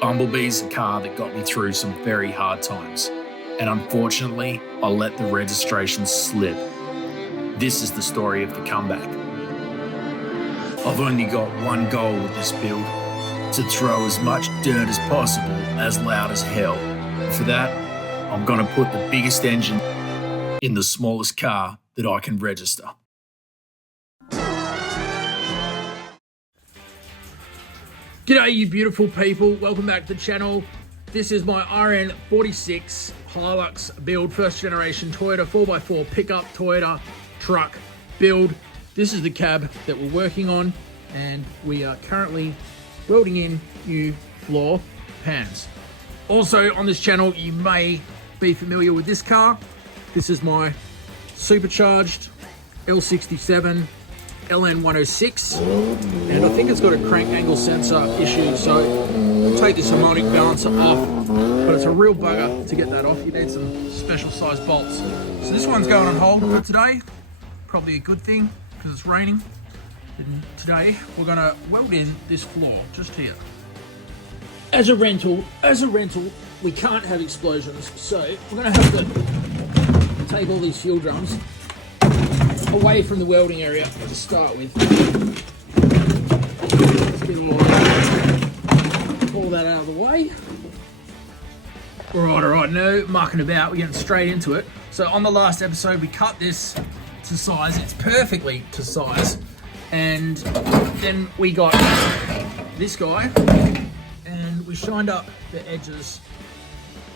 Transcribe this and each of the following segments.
Bumblebee's a car that got me through some very hard times, and unfortunately, I let the registration slip. This is the story of the comeback. I've only got one goal with this build: to throw as much dirt as possible, as loud as hell. For that, I'm gonna put the biggest engine in the smallest car that I can register. G'day you beautiful people, welcome back to the channel. This is my RN46 Hilux build, first generation Toyota 4x4 pickup Toyota truck build. This is the cab that we're working on, and we are currently welding in new floor pans. Also on this channel, you may be familiar with this car. This is my supercharged L67 LN106, and I think it's got a crank angle sensor issue, so I'll take this harmonic balancer off, but it's a real bugger to get that off. You need some special sized bolts. So this one's going on hold for today, probably a good thing because it's raining. And today we're gonna weld in this floor just here. As a rental, we can't have explosions, so we're gonna have to take all these fuel drums away from the welding area to start with. Let's get all that out of the way. All right, no mucking about, we're getting straight into it. So on the last episode, we cut this to size, it's perfectly to size. And then we got this guy and we shined up the edges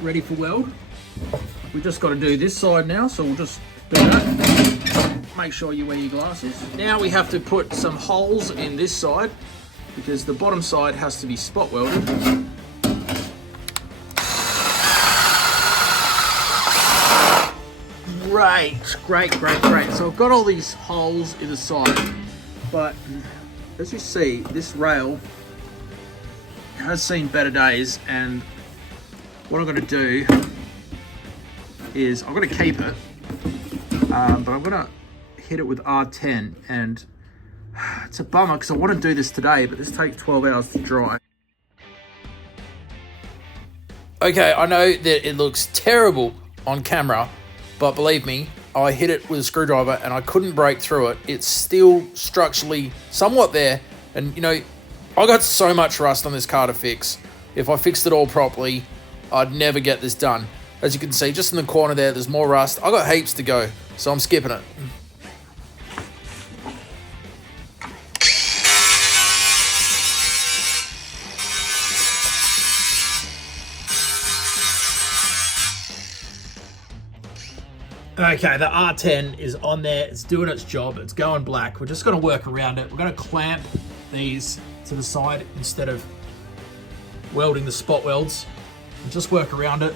ready for weld. We just got to do this side now, so we'll just do that. Make sure you wear your glasses. Now we have to put some holes in this side because the bottom side has to be spot welded. Great. So I've got all these holes in the side, but as you see, this rail has seen better days, and what I'm going to do is I'm going to keep it, but I'm going to hit it with R10, and it's a bummer because I want to do this today, but this takes 12 hours to dry. Okay, I know that it looks terrible on camera, but believe me, I hit it with a screwdriver and I couldn't break through it. It's still structurally somewhat there, and you know, I got so much rust on this car to fix. If I fixed it all properly, I'd never get this done. As you can see, just in the corner there's more rust. I got heaps to go, so I'm skipping it. Okay, the R10 is on there, it's doing its job, it's going black. We're just gonna work around it. We're gonna clamp these to the side instead of welding the spot welds, and just work around it.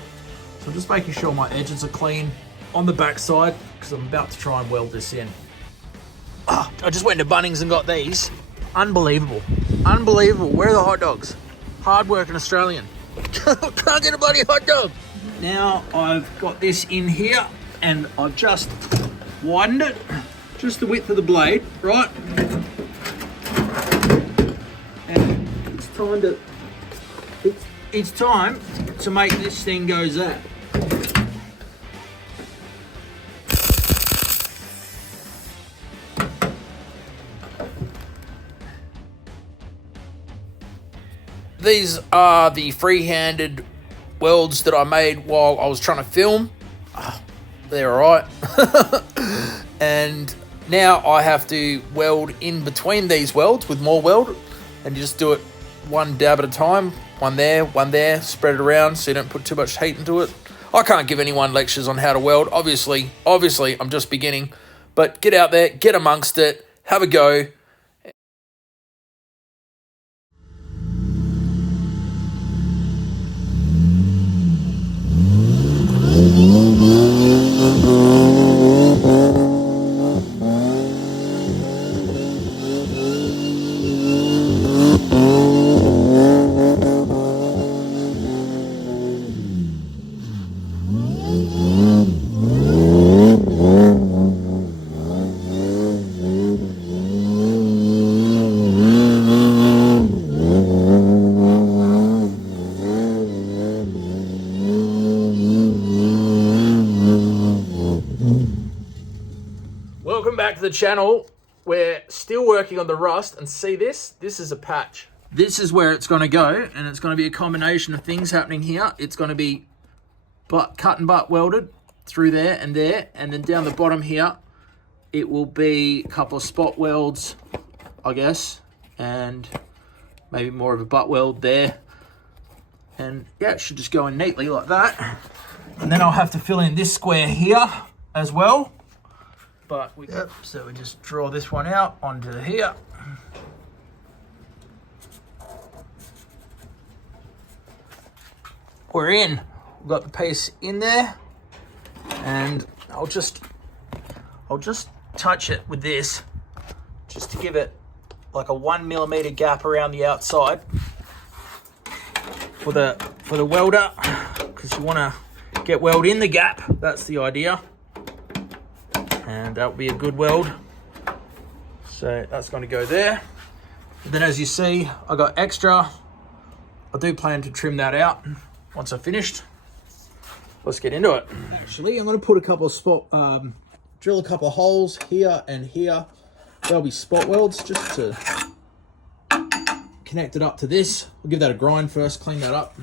So I'm just making sure my edges are clean on the back side because I'm about to try and weld this in. Oh, I just went to Bunnings and got these. Unbelievable. Where are the hot dogs? Hard-working Australian. Can't get a bloody hot dog. Now I've got this in here, and I've just widened it, just the width of the blade, right? And it's time to make this thing go zap. These are the free-handed welds that I made while I was trying to film. They're alright. And now I have to weld in between these welds with more weld, and you just do it one dab at a time. One there, spread it around so you don't put too much heat into it. I can't give anyone lectures on how to weld. Obviously, I'm just beginning. But get out there, get amongst it, have a go. back to the channel. We're still working on the rust, and see this? This is a patch. This is where it's going to go, and it's going to be a combination of things happening here. It's going to be cut and butt welded through there, and then down the bottom here, it will be a couple of spot welds, I guess, and maybe more of a butt weld there. And yeah, it should just go in neatly like that. And then I'll have to fill in this square here as well. But so we just draw this one out onto here. We're in. We've got the piece in there, and I'll just touch it with this, just to give it like a 1 millimeter gap around the outside for the welder, because you want to get weld in the gap. That's the idea. And that will be a good weld. So that's going to go there. And then as you see, I got extra. I do plan to trim that out once I've finished. Let's get into it. Actually, I'm going to put a couple of drill a couple of holes here and here. There'll be spot welds just to connect it up to this. We'll give that a grind first, clean that up.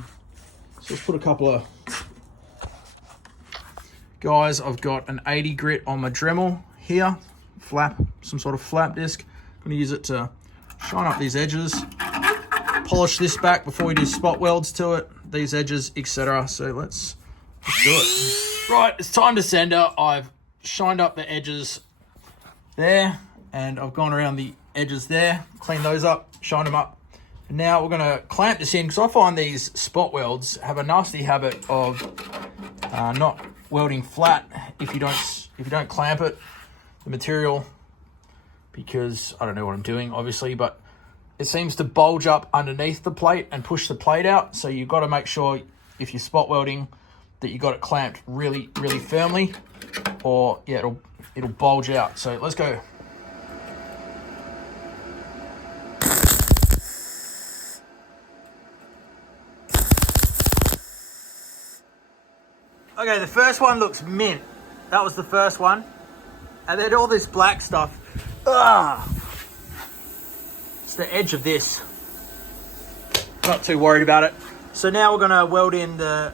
So let's put a couple of... Guys, I've got an 80 grit on my Dremel here, some sort of flap disc. I'm going to use it to shine up these edges, polish this back before we do spot welds to it, these edges, etc. So let's do it. Right, it's time to center. I've shined up the edges there, and I've gone around the edges there, cleaned those up, shined them up. And now we're going to clamp this in, because I find these spot welds have a nasty habit of not welding flat if you don't clamp it, the material, because I don't know what I'm doing obviously, but it seems to bulge up underneath the plate and push the plate out. So you've got to make sure if you're spot welding that you got it clamped really firmly, or yeah, it'll bulge out. So let's go. Okay, the first one looks mint. That was the first one. And then all this black stuff. It's the edge of this. Not too worried about it. So now we're gonna weld in the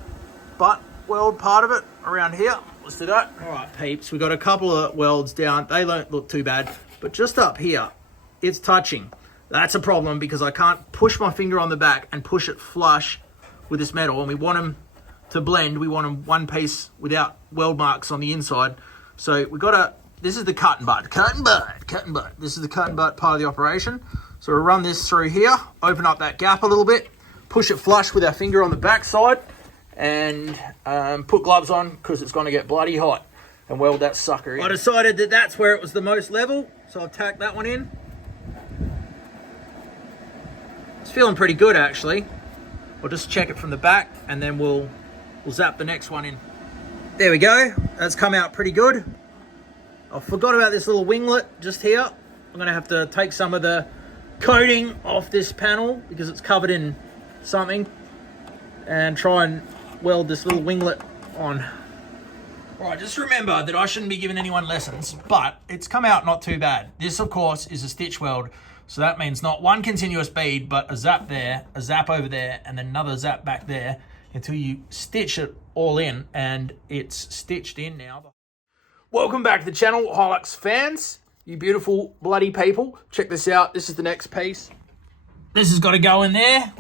butt weld part of it around here. Let's do that. All right, peeps, we got a couple of welds down. They don't look too bad, but just up here, it's touching. That's a problem, because I can't push my finger on the back and push it flush with this metal, and we want them to blend. We want them one piece without weld marks on the inside. So we gotta, this is the cut and butt. This is the cut and butt part of the operation. So we'll run this through here, open up that gap a little bit, push it flush with our finger on the back side, and put gloves on, because it's gonna get bloody hot, and weld that sucker in. I decided that that's where it was the most level, so I'll tack that one in. It's feeling pretty good actually. We'll just check it from the back, and then we'll zap the next one in. There we go. That's come out pretty good. I forgot about this little winglet just here. I'm going to have to take some of the coating off this panel, because it's covered in something, and try and weld this little winglet on. All right, just remember that I shouldn't be giving anyone lessons, but it's come out not too bad. This, of course, is a stitch weld. So that means not one continuous bead, but a zap there, a zap over there, and then another zap back there, until you stitch it all in, and it's stitched in now. Welcome back to the channel, Hilux fans, you beautiful bloody people. Check this out. This is the next piece. This has got to go in there.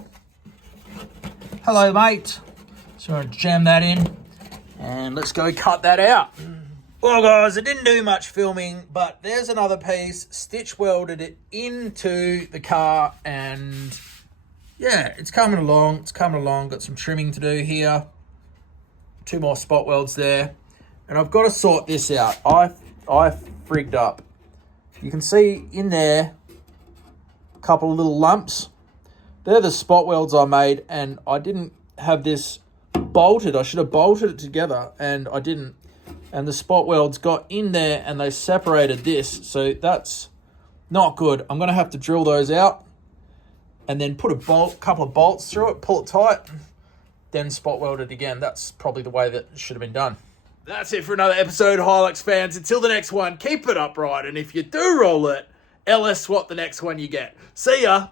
Hello, mate. So I'm going to jam that in, and let's go cut that out. Well, guys, I didn't do much filming, but there's another piece, stitch welded it into the car, and yeah, it's coming along. Got some trimming to do here. 2 more spot welds there. And I've got to sort this out. I frigged up. You can see in there a couple of little lumps. They're the spot welds I made, and I didn't have this bolted. I should have bolted it together, and I didn't. And the spot welds got in there, and they separated this. So that's not good. I'm going to have to drill those out, and then put a couple of bolts through it, pull it tight, then spot weld it again. That's probably the way that it should have been done. That's it for another episode, Hilux fans. Until the next one, keep it upright. And if you do roll it, LS swap the next one you get. See ya.